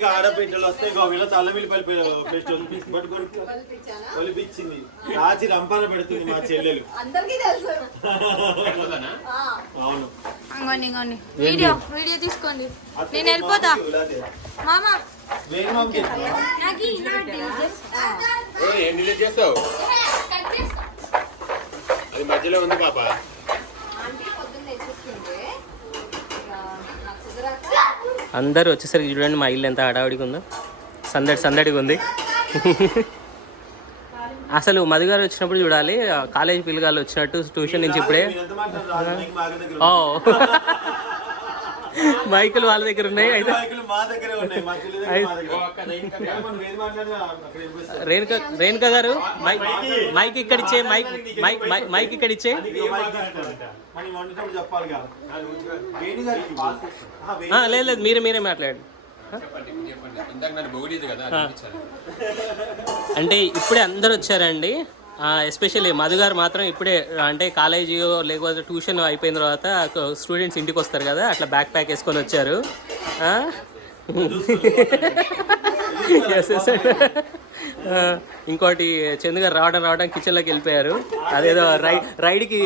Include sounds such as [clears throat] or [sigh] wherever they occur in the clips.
ఇంటికి ఆడబిడ్డలు వస్తే ఇగో వీళ్ళ తల్లమిల్లి పేస్ట్ బట్? ఒలిపించింది రాచి రంపాన పెడుతుంది మా చెల్లెలు. అవును. ఇంకోండి వీడియో వీడియో తీసుకోండి. నేను వెళ్ళిపోతా. మామ. చేస్తావు? అది మధ్యలో ఉంది పాప. అందరూ వచ్చేసరికి చూడండి మా ఇల్లు ఎంత హడావుడిగా ఉందో. సందడి సందడిగా ఉంది. అసలు మధు గారు వచ్చినప్పుడు చూడాలి కాలేజ్ పిల్లగాళ్ళు వచ్చినట్టు ట్యూషన్ నుంచి ఇప్పుడే. ఓ. మైకులు వాళ్ళ దగ్గర ఉన్నాయి అయితే. రేణుక రేణుక గారు మైక్ మైక్ ఇక్కడ ఇచ్చే మైక్ మైక్ మైక్- మైక్ ఇక్కడ ఇచ్చే వేణు గారికి లేదు లేదు మీరే మీరే మాట్లాడండి. అంటే ఇప్పుడే అందరు వచ్చారండి. ఎస్పెషల్లీ మధు గారు మాత్రం ఇప్పుడే అంటే కాలేజీ లేకపోతే ట్యూషన్ అయిపోయిన తర్వాత స్టూడెంట్స్ ఇంటికి వస్తారు కదా అట్లా బ్యాక్ ప్యాక్ వేసుకొని వచ్చారు. [laughs] ఇంకోటి చందు గారు రావడం రావడం కిచెన్లోకి వెళ్ళిపోయారు. అదేదో రై రైడ్కి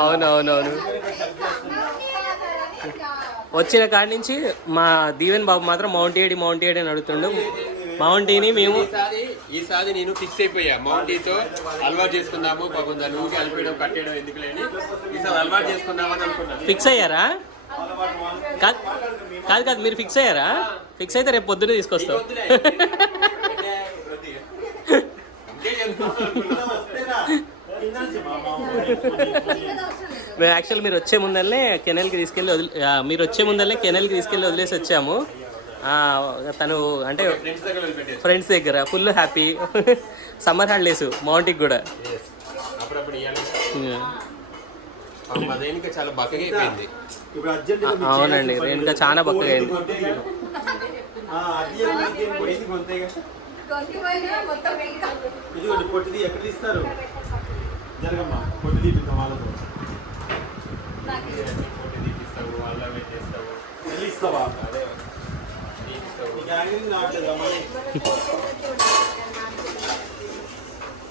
అవునవునవును. వచ్చిన కాడి నుంచి మా దీవెన్ బాబు మాత్రం మౌంట్ ఏడి మౌంట్ ఏడి అని అడుగుతుండు. మౌంటీని మేము ఈసారి నేను ఫిక్స్ అయిపోయా. మౌంటీతో అలవాటు చేసుకుందాము పాపం దాన్ని ఊరికి అలిపేయడం కట్టేయడం ఎందుకు లేని ఈసారి అలవాటు చేసుకుందామని అనుకున్నాను. ఫిక్స్ అయ్యారా? కాదు కాదు కాదు మీరు ఫిక్స్ అయ్యారా? ఫిక్స్ అయితే రేపు పొద్దున్నే తీసుకొస్తాం. [laughs] మామ యాక్చువల్ మీరు వచ్చే ముందరనే కెనల్కి తీసుకెళ్ళి వదిలి మీరు వచ్చే ముందరనే కెనల్కి తీసుకెళ్ళి వదిలేసి వచ్చాము. ఆ, తను అంటే ఫ్రెండ్స్ దగ్గర వదిలిపెట్టేసి. ఫ్రెండ్స్ దగ్గర ఫుల్ హ్యాపీ సమ్మర్ హాలిడేస్ మౌంటికి కూడా. చాలా బక్కగా అయిపోయింది. అవునండి, రేణుక చాలా బక్కగా అయింది. ఇంకా. ఇదిగోండి పొట్టిది ఎక్కడ జరగమ్మా. పొట్టి వాళ్ళతో. తీపిస్తావు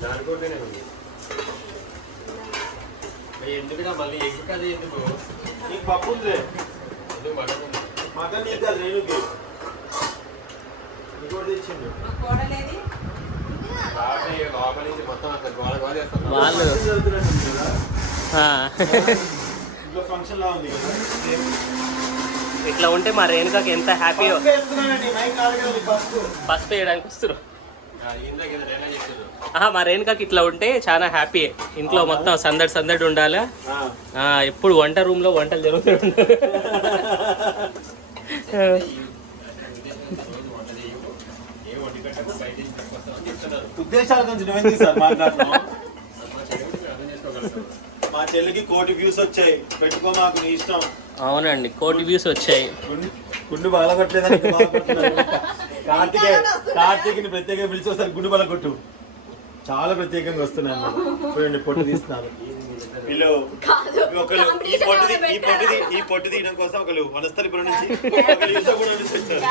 దానికోటనే ఉంది. మరి ఎందుకురా మళ్ళీ? ఎగ్ కది ఎందుకు? నీకు పప్పు ఉందిలే. ఎందుకు మటన్ ఉంది? మటన్ నీకు కాదు రేణుకి. నీకు కూడా తెచ్చిండు ఇంట్లో ఫంక్షన్ లా ఉంది కదా. ఇట్లా ఉంటే మా రేణుకకి ఎంత హ్యాపీ పసుపు వేయడానికి వస్తారు మా రేణుకకి ఇట్లా ఉంటే చాలా హ్యాపీ ఇంట్లో మొత్తం సందడి సందడి ఉండాలి? ఎప్పుడు వంట రూమ్లో వంటలు జరుగుతూ ఉద్దేశాల మా చెల్లికి కోటి వ్యూస్ వచ్చాయి. పెట్టుకో మాకు నీ ఇష్టం. అవునండి కోటి వ్యూస్ వచ్చాయి. గుండు బలగొట్టలేదని [laughs] కార్తికే కార్తీక్ని ప్రత్యేకంగా పిలిచి వస్తారు గుండు బలగొట్టు. చాలా ప్రత్యేకంగా వస్తున్నాయి అన్నమాట. చూడండి పొట్టు తీస్తున్నారు. వీళ్ళు ఒకరు ఈ ఈ ఈ పొట్టు తీయడం కోసం ఒకరు వనస్థలిపురం నుంచి [laughs] యూసఫ్గూడ నుంచి వచ్చారు.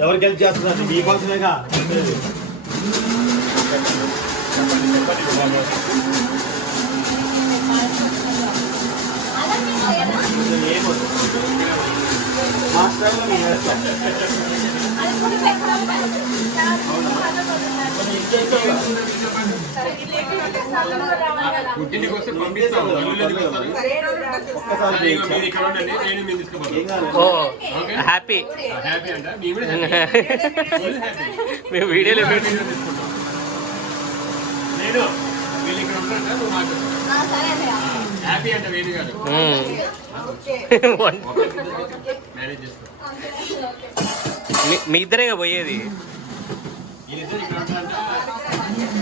ఎవరు హెల్ప్ చేస్తున్నారు. మా స్టైల్లో మేము వేస్తాం. పుట్టింటికి వస్తే పంపిస్తాం అల్లుళ్ళకి వస్తారు ఒక్కసారి మీరు ఇక్కడ ఉండండి నేను మీరు ఏం తీసుకుపోతాను కాదు. ఓ హ్యాపీ హ్యాపీ అంట మేము కూడా [laughs] మేము వీడియోలో పెట్టి తీసుకుంటాం నేను వీళ్ళు ఇక్కడ ఉంటారంట నువ్వు. హ్యాపీ అంటే వేరు కాదు. మ్మ్. ఓకే మేనేజ్ చేస్తాం. మీ- ఇద్దరేగా పోయేది?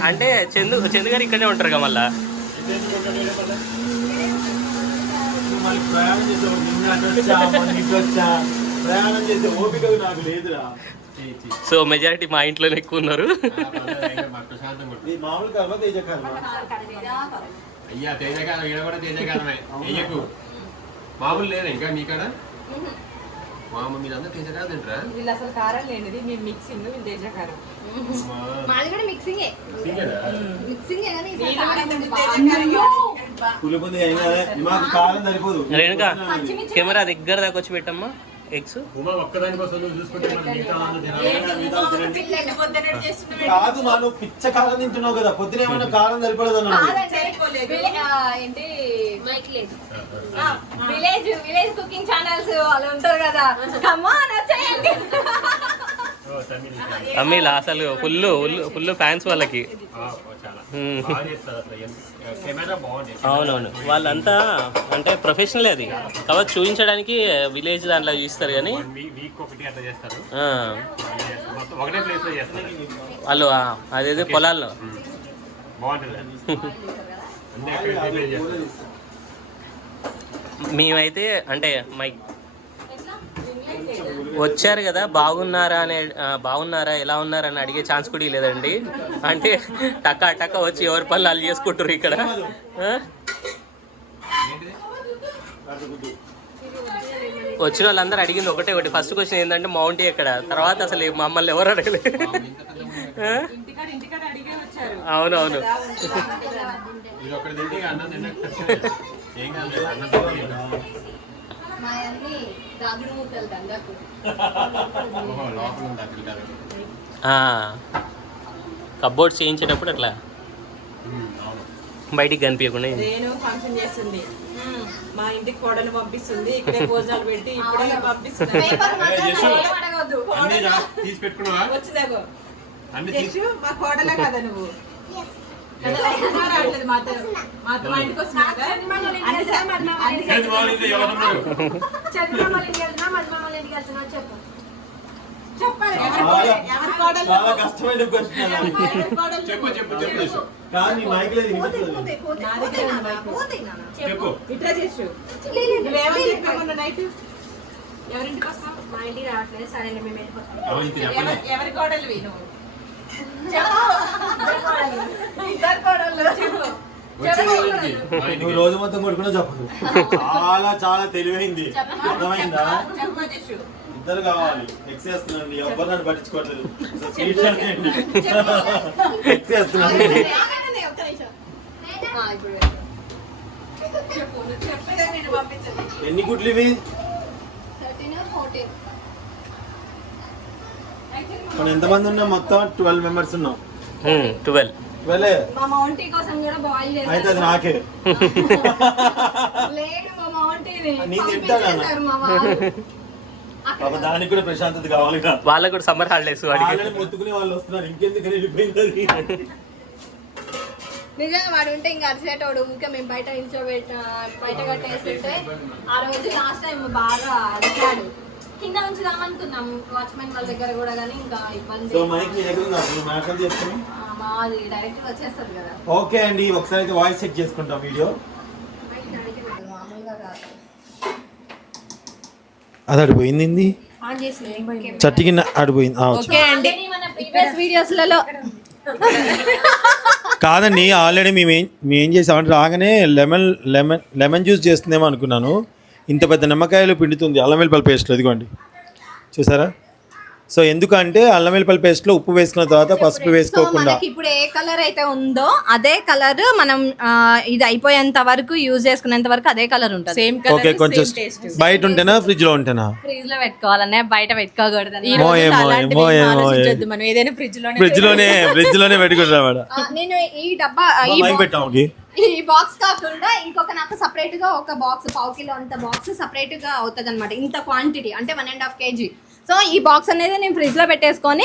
అంటే చందు చందు గారు ఇక్కడే ఉంటారు కదా మళ్ళా? సో మెజారిటీ మా ఇంట్లోనే ఎక్కువ ఉన్నారు. అయ్యా తేజకాలం ఈడ కూడా తేజకాలమే వెయ్యకు మామూలు లేదా ఇంకా నీకాడ మామూలు మీరందరూ తేజకాలం తింటారా? వీళ్ళు అసలు కారం లేనిది మేము మిక్సింగ్ వీళ్ళు తేజకారం. మాది కూడా మిక్సింగే? మిక్సింగే కానీ మాకు కారం సరిపోదు. రేణుకా కెమెరా దగ్గర దాకా వచ్చి పెట్టమ్మా. ఎగ్స్? ఉమా ఒక్కదాని కోసం నువ్వు చూసుకుంటే మిగతా కాదు మా నువ్వు పిచ్చ కారం తింటున్నావు కదా. పొద్దున ఏమైనా కాదంటే విలే- ఆ, ఏంటి? మైక్ లేదు. విలేజ్ విలేజ్ కుకింగ్ ఛానల్స్ వాళ్ళు ఉంటారు కదా. కమాన్ వచ్చేయండి. అమ్మీలా అసలు ఫుల్ ఫుల్ ఫ్యాన్స్ వాళ్ళకి. అవునవును. వాళ్ళంతా అంటే ప్రొఫెషనల్ అది. కాబట్టి చూపించడానికి విలేజ్ దాంట్లో చూస్తారు కానీ వాళ్ళు ఆ, అదేదో పొలాల్లో. మేమైతే అంటే మై వచ్చారు కదా బాగున్నారా అనే బాగున్నారా ఎలా ఉన్నారా అని అడిగే ఛాన్స్ కూడా లేదండి అంటే టకా టకా వచ్చి ఎవరి పనులు వాళ్ళు చేసుకుంటారు ఇక్కడ? వచ్చిన వాళ్ళందరూ అడిగింది ఒకటే ఒకటి. ఫస్ట్ క్వశ్చన్ ఏంటంటే మౌంటీ ఎక్కడ తర్వాత అసలు మమ్మల్ని ఎవరు అడగలేదు అవునవును. మా అన్ని దాగుడు. కబ్బోర్డ్స్ చేయించేటప్పుడు అట్లా బయటికి కనిపించకుండా నేను ఫంక్షన్ చేస్తుంది. మా ఇంటికి కోడలు పంపిస్తుంది. ఇక్కడే భోజనాలు పెట్టి ఇప్పుడే పంపిస్తుంది. మా కోడలే కదా నువ్వు. చాలా- కష్టమైన క్వశ్చన్ చెప్పు చెప్పు చెప్పు కానీ మైక్ లేదు చెప్పు ఇట్లా చేసు నైట్ ఎవరింటికి వస్తాం మా ఇంటికి రావట్లేదు సరే మేము వెళ్ళిపోతాం చెప్పండి ఎవరి- ఎవరి కోడలివి నువ్వు నువ్వు. రోజు మొత్తం కొడుకున్నా చెప్పదు చాలా చాలా తెలివైంది. అర్థమైందా? చెప్పు ఇద్దరు కావాలి. ఎక్స్ చేస్తున్నాండి ఎవరు నన్ను పట్టించుకోవట్లేదు. అసలు స్వీట్ చేయండి ఎక్స్ చెప్పు పంపించదు ఎన్ని గుడ్లు ఇవి? Thirteen fourteen. మనం ఎంతమంది ఉన్నాం మొత్తం? ట్వెల్వ్ మెంబర్స్ ఉన్నాం. ట్వెల్వ్ వెళ్ళే మా మౌంటీ కోసం కూడా బాయిల్ అయితే అది చేశారు నాకే. [laughs] లేదు మా మౌంటీని నీ తింటానా? పంపించేశారు మా వాళ్ళు. పాప దానికి కూడా ప్రశాంతత కావాలి కదా. వాళ్ళకు కూడా సమ్మర్ హాలిడేస్ మొత్తుకునే వాళ్ళు వస్తున్నారు. ఇంకెందుకు వెళ్ళిపోయింది అది నిజంగా వాడు ఉంటే ఇంకా అరిసేటోడు. ఊరికే మేము బయట నిల్చోబెట్ట బయట కట్టేస్తుంటే ఆ రోజు లాస్ట్ టైం బాగా అరిచాడు. కింద ఉంచుదామనుకున్నాం వాచ్మెన్ వాళ్ళ దగ్గర కూడా కానీ ఇంకా ఇబ్బంది. సో మైక్ మీ దగ్గర ఉంది? అసలు మాట్లాడి చెప్తాను. ఆ, మాది డైరెక్ట్ వచ్చేస్తుంది కదా. ఓకే అండి ఒకసారి అయితే వాయిస్ చెక్ చేసుకుంటాం వీడియో. అది అడిపోయింది ఆన్ చేసి చట్టికి అడిపోయింది ఓకే అండి. మన ప్రీవియస్ వీడియోస్లలో కాదండి ఆల్రెడీ మేము ఏం మేము ఏం చేసామంటే రాగానే లెమన్ లెమన్ లెమన్ జ్యూస్ చేస్తుందేమో అనుకున్నాను. ఇంత పెద్ద నిమ్మకాయలు పిండుతుంది అల్లం వెల్లిపల్లి పేస్ట్లో ఇదిగోండి. చూసారా? సో ఎందుకంటే అల్లం వెల్లిపల్లి పేస్ట్లో ఉప్పు వేసుకున్న తర్వాత పసుపు వేసుకోకుండా. ఇప్పుడు ఏ కలర్ అయితే ఉందో అదే కలర్ మనం ఆ, ఇది అయిపోయేంత వరకు యూజ్ చేసుకునేంత వరకు అదే కలర్ ఉంటుంది. సేమ్ ఓకే కలర్ కొంచెం సేమ్ టేస్ట్ బయట ఉంటేనా ఫ్రిడ్జ్లో ఉంటేనా? ఫ్రీజ్లో పెట్టుకోవాలనే బయట పెట్టుకోకూడదు అలాంటివి ఏమో, ఏమో, ఆలోచించొద్దు మనం ఏదైనా ఫ్రిడ్జ్లోనే ఫ్రిడ్జ్లోనే ఫ్రిడ్జ్లోనే పెట్టుకుంటాం నేను ఈ డబ్బా ఈ పెట్టాము ఈ బాక్స్ కాకుండా ఇంకొక నాకు సపరేట్గా ఒక బాక్స్ పావు కిలో అంత బాక్స్ సపరేట్గా అవుతుంది అనమాట ఇంత క్వాంటిటీ అంటే one and half KG so ఈ బాక్స్ అనేది నేను ఫ్రిడ్జ్లో పెట్టేసుకొని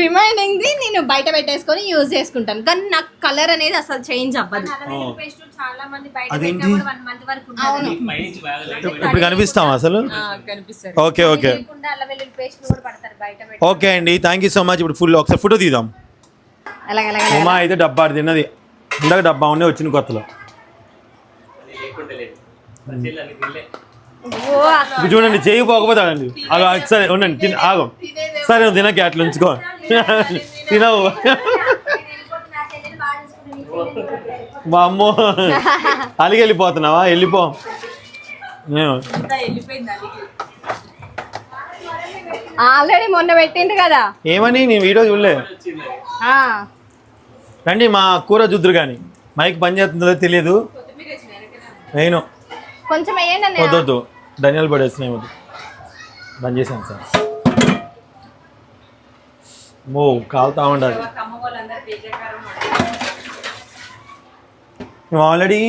రిమైనింగ్ ది నేను బయట పెట్టేసుకొని యూజ్ చేసుకుంటాను. కానీ నాకు కలర్ అనేది అసలు చేంజ్ అవ్వదు. చాలా మంది బయట అదేంటి? పెట్టినా కూడా వన్ మంత్ వరకు అవును. ఇప్పుడు కనిపిస్తాం అసలు? Okay okay. ఓకే అండి. థ్యాంక్ యూ సో మచ్ ఇప్పుడు ఫుల్ ఒకసారి ఫోటో తీద్దాం. అయితే డబ్బా తిన్నది. ఇందాక డబ్బా ఉండే వచ్చిన కొత్తలో. ఇప్పుడు చూడండి చేయి పోకపోతాడండి అలా సరే ఉండండి తిన ఆగం. సరే నువ్వు తినకి అట్లా ఉంచుకో. తినవు. నా నీ. మా అమ్మో అలిగి వెళ్ళిపోతున్నావా వెళ్ళిపో ఆల్రెడీ మొన్న పెట్టిండు కదా. ఏమని? నేను వీడియో చూడలే. రండి మా కూర చూద్దరు కానీ మైక్ పని చేస్తుందో తెలియదు. నేను. కొంచెం వేయండి అన్నయ్య. వద్దు వద్దు. ధనియాలు పడేస్తున్నాయి వద్దు. బంద్ చేశాను సార్. మో కాలుతా ఉండాలి. మేము ఆల్రెడీ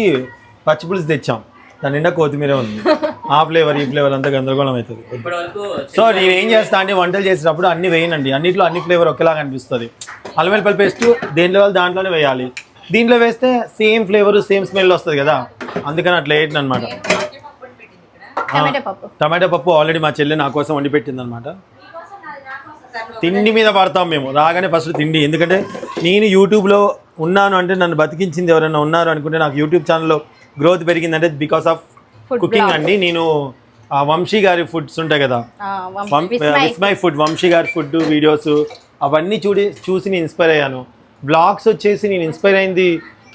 పచ్చి పులుసు తెచ్చాం. దాని నిండా కొత్తిమీర ఉంది. [laughs] ఆ ఫ్లేవర్ ఈ ఫ్లేవర్ అంతా గందరగోళం అవుతుంది. సో నేను ఏం చేస్తా అంటే వంటలు చేసేటప్పుడు అన్ని వేయనండి. అన్నిట్లో అన్ని ఫ్లేవర్ ఒకేలాగా అనిపిస్తుంది. అల్లం వెల్లుల్లి పేస్ట్ దేంట్లో వాళ్ళు దాంట్లోనే వేయాలి. దీంట్లో వేస్తే సేమ్ ఫ్లేవర్ సేమ్ స్మెల్ వస్తుంది కదా. అందుకని అట్లా వేయటం అనమాట టమాటా పప్పు. టమాటా పప్పు ఆల్రెడీ మా చెల్లి నా కోసం వండి పెట్టింది అనమాట తిండి మీద పడతాం మేము. రాగానే ఫస్ట్ తిండి. ఎందుకంటే నేను యూట్యూబ్లో ఉన్నాను అంటే నన్ను బతికించింది ఎవరైనా ఉన్నారు అనుకుంటే నాకు యూట్యూబ్ ఛానల్లో గ్రోత్ పెరిగిందంటే బికాస్ ఆఫ్ కుకింగ్. అండి నేను ఆ వంశీ గారి ఫుడ్స్ ఉంటాయి కదా ఆ, వం- వం- విస్మయ్. విస్మయ్ ఫుడ్ వంశీ గారి ఫుడ్ వీడియోస్ అవన్నీ చూడి చూసి నేను ఇన్స్పైర్ అయ్యాను బ్లాగ్స్ వచ్చేసి నేను ఇన్స్పైర్ అయింది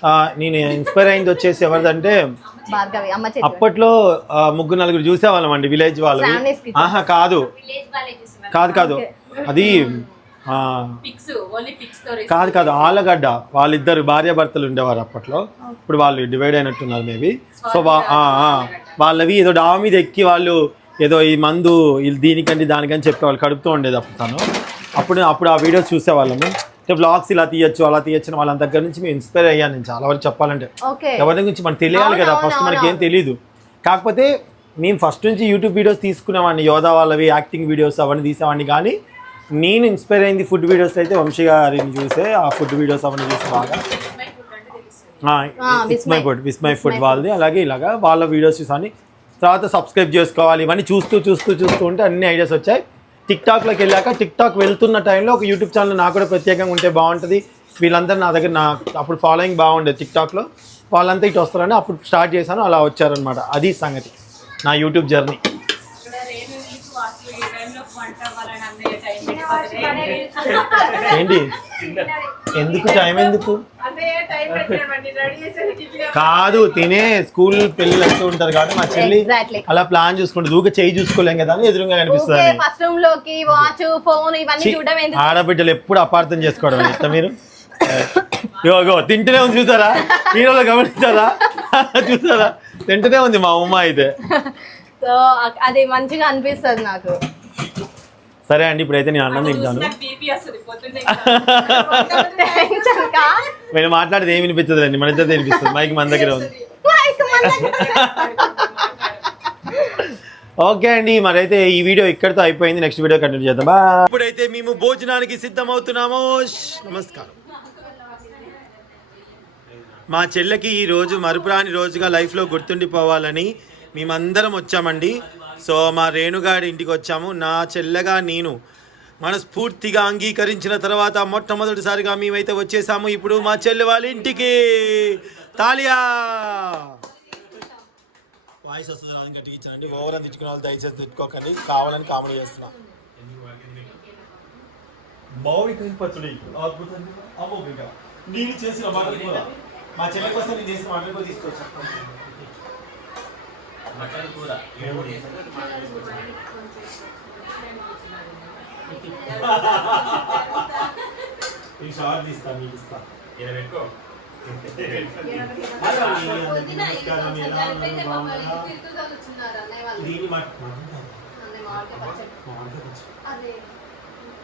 ఆ, నేను ఇన్స్పైర్ అయింది వచ్చేసి ఎవరిదంటే భార్గవి అమ్మ చేతి అప్పట్లో ముగ్గురు నలుగురు చూసేవాళ్ళం అండి విలేజ్ kitchen. ఆహా కాదు విలేజ్ వాళ్ళే చూసేవారు. కాదు కాదు అది కాదు కాదు ఆలగడ్డ వాళ్ళిద్దరు భార్యాభర్తలు ఉండేవారు అప్పట్లో. ఇప్పుడు వాళ్ళు డివైడ్ అయినట్టున్నారు మేబీ. సో. వాళ్ళవి ఏదో డాబా మీద ఎక్కి వాళ్ళు ఏదో ఈ మందు దీనికంటే దానికని చెప్పేవాళ్ళు కడుపుతూ ఉండేది అప్పుడు తను. అప్పుడు అప్పుడు ఆ వీడియోస్ చూసేవాళ్ళము. అంటే వ్లాగ్స్ ఇలా తీయచ్చు అలా తీయచ్చు వాళ్ళ దగ్గర నుంచి మేము ఇన్స్పైర్ అయ్యాను నేను చాలా వరకు చెప్పాలంటే. ఎవరి గురించి మనకు తెలియాలి కదా ఫస్ట్ మనకి ఏం తెలియదు కాకపోతే మేము ఫస్ట్ నుంచి యూట్యూబ్ వీడియోస్ తీసుకునేవాడిని యోధా వాళ్ళవి యాక్టింగ్ వీడియోస్ అవన్నీ తీసేవాడిని కానీ నేను ఇన్స్పైర్ అయింది ఫుడ్ వీడియోస్ అయితే వంశీ గారిని చూసే ఆ ఫుడ్ వీడియోస్ అవన్నీ చూసి బాగా. విస్మై ఫుడ్ విస్మై ఫుడ్ వాళ్ళది. అలాగే ఇలాగా వాళ్ళ వీడియోస్ చూసాను. తర్వాత సబ్స్క్రైబ్ చేసుకోవాలి. ఇవన్నీ చూస్తూ చూస్తూ చూస్తూ ఉంటే అన్ని ఐడియాస్ వచ్చాయి. టిక్ టాక్లోకి వెళ్ళాక టిక్ టాక్ వెళ్తున్న టైంలో ఒక యూట్యూబ్ ఛానల్ నాకు కూడా ప్రత్యేకంగా ఉంటే బాగుంటుంది. వీళ్ళందరూ నా దగ్గర నా అప్పుడు ఫాలోయింగ్ బాగుండేది టిక్ టాక్లో వాళ్ళంతా ఇటు వస్తారని అప్పుడు స్టార్ట్ చేశాను. అలా వచ్చారనమాట అది సంగతి. నా యూట్యూబ్ జర్నీ ఇక్కడ రేణు నీకు అసలు ఈ టైంలో వంట అవ్వాలని అన్నయ్య టైం పెట్టిపోతే ఏంటి? ఎందుకు టైం ఎందుకు? కాదు తినే స్కూల్ పిల్లలు వెళ్తూ ఉంటారు కాబట్టి మా చెల్లి. అలా ప్లాన్ చూసుకుంటుంది. ఊక చేయి చూసుకోలేం కదా అని ఎదురుగా కనిపిస్తుంది ఊరికే అని. ఫస్ట్ రూమ్లోకి వాచ్ ఫోన్ ఇవన్నీ ఛీ, చూడడం ఎందుకు? ఆడబిడ్డలు ఎప్పుడు అపార్థం చేసుకోవడం ఇట్లా మీరు? ఇగో, ఇగో, తింటూనే ఉంది చూసారా? హీరోలో గమనించారా? చూసారా? తింటూనే ఉంది మా ఉమ్మ అయితే. [laughs] సో అది మంచిగా అనిపిస్తుంది నాకు. సరే అండి ఇప్పుడైతే నేను అన్నం తింటాను? నేను మాట్లాడేది ఏమి వినిపించదు అండి మన ఇద్దరు వినిపిస్తుంది మైక్ మన దగ్గర ఉంది. ఓకే అండి మరైతే ఈ వీడియో ఇక్కడితో అయిపోయింది. నెక్స్ట్ వీడియో కంటిన్యూ చేద్దాం. బాయ్ ఇప్పుడైతే మేము భోజనానికి సిద్ధమవుతున్నాము. నమస్కారం. మా చెల్లెకి ఈ రోజు మరుపురాని రోజుగా లైఫ్లో గుర్తుండిపోవాలని మేమందరం వచ్చామండి. సో మా రేణుగాడి ఇంటికి వచ్చాము. నా చెల్లెగా నేను మనస్ఫూర్తిగా అంగీకరించిన తర్వాత మొట్టమొదటిసారిగా మేమైతే వచ్చేసాము. ఇప్పుడు మా చెల్లె వాళ్ళ ఇంటికి. తాలియా! వాయిస్ వస్తుంది రాదు గట్టిగా ఇచ్చానండి ఓవర్ అని తిట్టుకున్న వాళ్ళు దయచేసి తిట్టుకోకండి. కావాలని కామెడీ చేస్తున్నా. పచ్చడి. అద్భుతంగా అమోఘంగా. నేను చేసిన మాటలు కూడా. మా చెల్లె కోసం నేను చేసిన మాటలు కూడా తీసుకొచ్చా ఈ షార్ట్ తీస్తా మీకు ఇస్తా ఈయన పెట్టుకో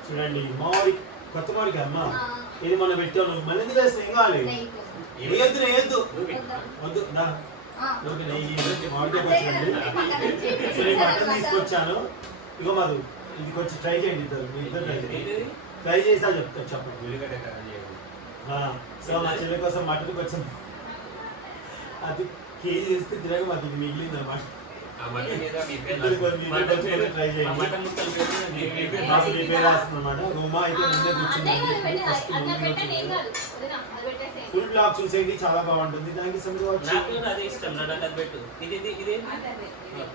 చూడండి మామిడి కొత్త మామిడికి అమ్మ. ఇది మనం పెట్టాను. మళ్ళీ ఎందుకు వేస్తే ఏం కావాలి? వేయద్దు వేయద్దు వద్దు. నా తీసుకొచ్చాను. ఇగో మాది ఇది కొంచెం ట్రై చేయండి ఇద్దరు మీ ఇద్దరు ట్రై చేయండి. ట్రై చేసా చెప్తా చెప్పండి. ఉల్లిగడ్డ సో మా చెల్లి కోసం మటన్ కొంచెం అది కేజీ చేస్తే తిరగ మాకు ఇది మిగిలింది అనమాట ఆ మటన్ మీద మీ పేరు ఇద్దరు కొంచెం ఇద్దరు మటన్ కొంచెం పేరు- try చేయండి. ఆ మటన్ ముక్కలు పేరు మీద మీ- మీ పేరు నాకు రాసి మీ పేరు రాస్తుందన్నమాట రూమా అయితే ముందే కూర్చుంది. అన్నయ్య గారు పెట్టిన ఫస్ట్. ఫుల్ బ్లాగ్ చూసేయండి. చాలా బాగుంటుంది. థ్యాంక్ యూ సో మచ్ నాకు అదే ఇష్టం. అది పెట్టు. ఇది ఇది ఇది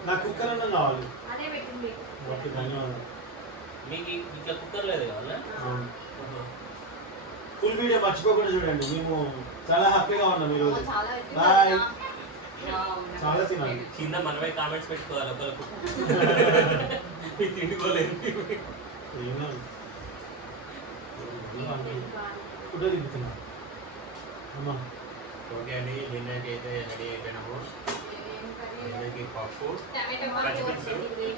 నాకు కుక్కర్ అన్న కావాలి. అదే ఓకే ధన్యవాదాలు. మీకు ఇట్లా కుక్కర్ లేదు కావాలా? ఫుల్ వీడియో మర్చిపోకుండా చూడండి. మేము చాలా హ్యాపీగా ఉన్నాం ఈరోజు బాయ్. చాలా తినాలి కింద మనమే కామెంట్స్ పెట్టుకోవాలి ఒకరికి తిండిపోలేదు. ఫోటో దిగుతున్నా అమ్మా ఓకే అండి డిన్నర్కి అయితే రెడీ అయిపోయినాము డిన్నర్కి పప్పు.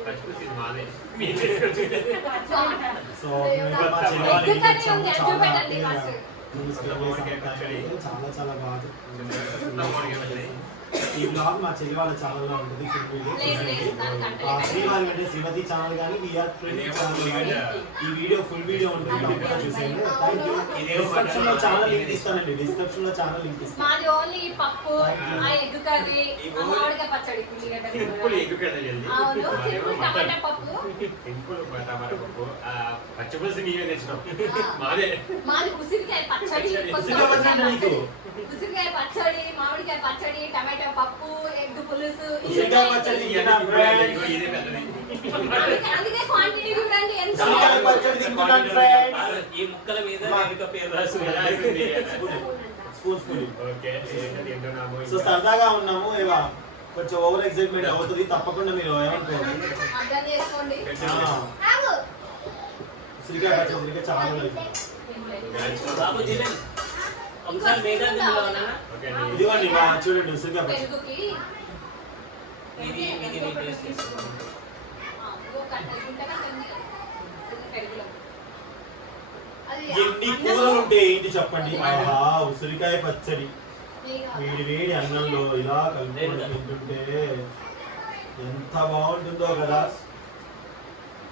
పచ్చిపులుసు ఇది మాదే. సో చాలా. చాలా చాలా బాగా మామిడికాయ పచ్చడి. ఈ బ్లాగ్ మా చెల్లి వాళ్ళ ఛానల్లో ఉంటుంది శ్రీవారి అంటే శ్రీమతి ఛానల్ కానీ విఆర్ ఫ్రెండ్ ఇదేమో ఛానల్ కానీ. ఈ వీడియో ఫుల్ వీడియో ఉంటుంది తప్పకుండా చూసేయండి థ్యాంక్ యూ ఇదేమో డిస్క్రిప్షన్లో ఛానల్ లింక్. ఇస్తానండి. డిస్క్రిప్షన్లో ఛానల్ లింక్ ఇస్తాను. మాది ఓన్లీ పప్పు ఆ ఎగ్ కర్రీ ఆ మామిడికాయ పచ్చడి ఉల్లిగడ్డ సింపుల్ కూర. ఎగ్ కర్రీ జల్దీ అవును మాదేమో సింపుల్ మటన్. టమాటా పప్పు. సింపుల్ టమాటా పప్పు. ఆ పచ్చిపులుసు నీవే తెచ్చినాం మాదే. మాది ఉసిరికాయ పచ్చడి. పచ్చడి. ఉసిరికాయ పచ్చడి మామిడికాయ పచ్చడి టమాటో పప్పు ఎగ్ పులుసు అందుకే- క్వాంటిటీ చూడండి ఎంత ఈ ముక్కల మీద సో సరదాగా ఉన్నాము. ఏవా కొంచెం ఓవర్ ఎక్సైట్మెంట్ అవుతుంది. తప్పకుండా మీరు ఏమనుకోండి చాలా ఇదిగోండి మా చూడండి. అది ఎన్ని కూరలు ఉంటే ఏంటి చెప్పండి? ఆహా ఉసిరికాయ పచ్చడి. వేడి వేడి అన్నంలో ఇలా కలుపుకొని తింటుంటే ఎంత బాగుంటుందో కదా.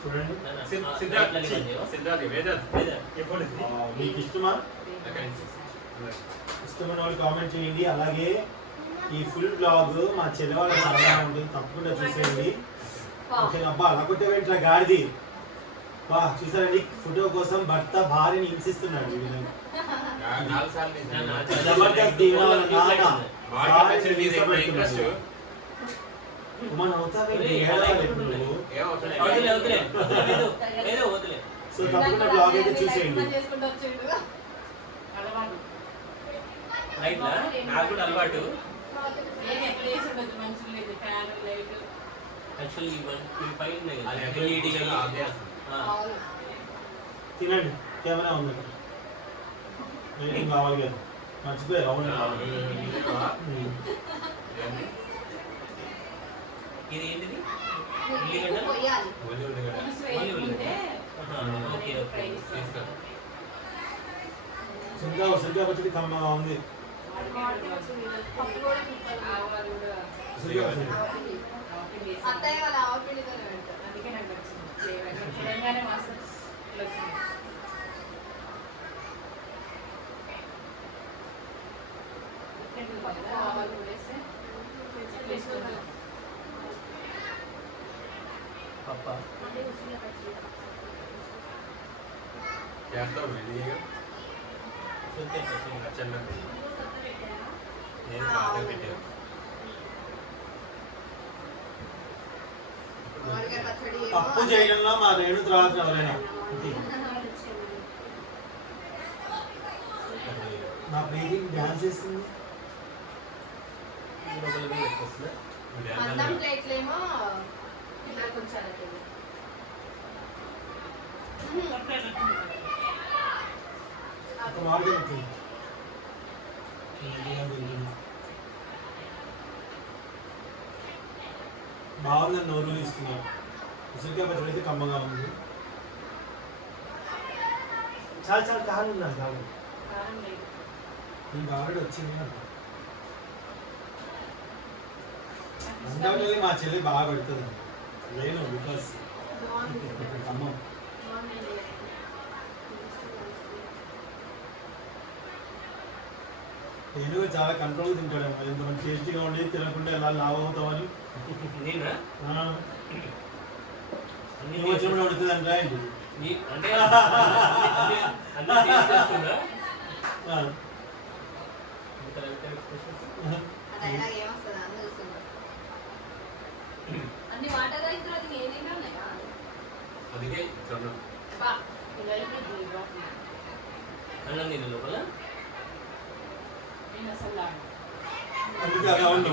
చూడండి. మీకు ఇష్టమా. ఇష్టమైన వాళ్ళు కామెంట్ చేయండి. అలాగే ఈ ఫుల్ బ్లాగ్ మా చెల్లెవాళ్ళ చాలా ఉంటుంది తప్పకుండా చూసేయండి. ఓకే అబ్బా అలా కొట్టేవేంట్రా గాడిది. వా చూసారండి? ఫోటో కోసం భర్త భార్యని హింసిస్తున్నాడు జబర్దస్త్ నాన్న మన అవుతావేంటి సో తప్పకుండా బ్లాగ్ అయితే చూసేయండి. రైట్లా నాకు కూడా అలవాటు. తినండి కెమెరా ఉంది రేటింగ్ కావాలి కదా. మర్చిపోయారు అవును? ఇది ఏంటిది? ఉల్లిగడ్డ? ఉల్లిగడ్డ. Okay okay. సుంకా సుంకా పచ్చడి కమ్మగా ఉంది. పప్పు కూడా తింటారు. ఆవాలు కూడా సుంకా పచ్చడి ఆవపిండి. ఆవపిండి వేసి. అత్తయ్య వాళ్ళ ఆవపిండితోనే పెడతారు. అందుకే నాకు నచ్చింది ఫ్లేవర్ చూడంగానే వాసన ఇట్లా వచ్చింది పప్పు ఆవాలు కూడా వేస్తే వేసుకుంటాం పప్ప చేస్తావు రెడీగా ఓకే ఓకే. పచ్చళ్ళు నేను బాగా పెట్టాను. పప్పు చేయడంలో మా రేణు తర్వాత ఎవరైనా. నా ప్రీతి డ్యాన్స్ చేస్తుంది. అన్నం ప్లేట్లేమో ఒక మార్గం బాగుందని నోరు ఇస్తున్నారు ఉసిరికాయ పచ్చడి అయితే కమ్మగా ఉంది. చాలా చాలా కాలం ఉన్నారు లేదు. ఇంకా ఆల్రెడీ వచ్చింది అందువల్ల మా చెల్లి బాగా పెడుతుంది. లేను బికాస్ ఖమ్మం ఏనుగు చాలా కంట్రోల్ తింటాడు ఎంత మంచి టేస్టీగా ఉండి తినకుండా ఎలా లావ్ అవుతామని. నేనా? వచ్చినప్పుడు అడుగుతుంది అంటే ఏంటి? నీ- అంటే అన్ని- అన్ని- అన్ని taste [laughs] చేస్తుందా? ఆ, ఇంత రవితేజ expressions. [clears throat] అన్ని వాటర్ రైతులు అది ఏమేమి ఉన్నాయా అందుకే అన్నం తిను లోపల? నేను అసలు లాగా. అందుకే అలా ఉంది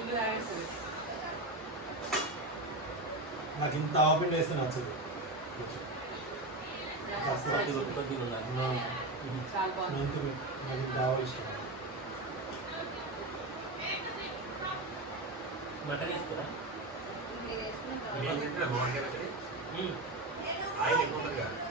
ఇది రాయేస్తుంది. నాకు ఇంత ఆపిండి వేస్తే నచ్చదు మటన్. మ్మ్. ఆయిల్ ఎక్కువ ఉంటుంది కదా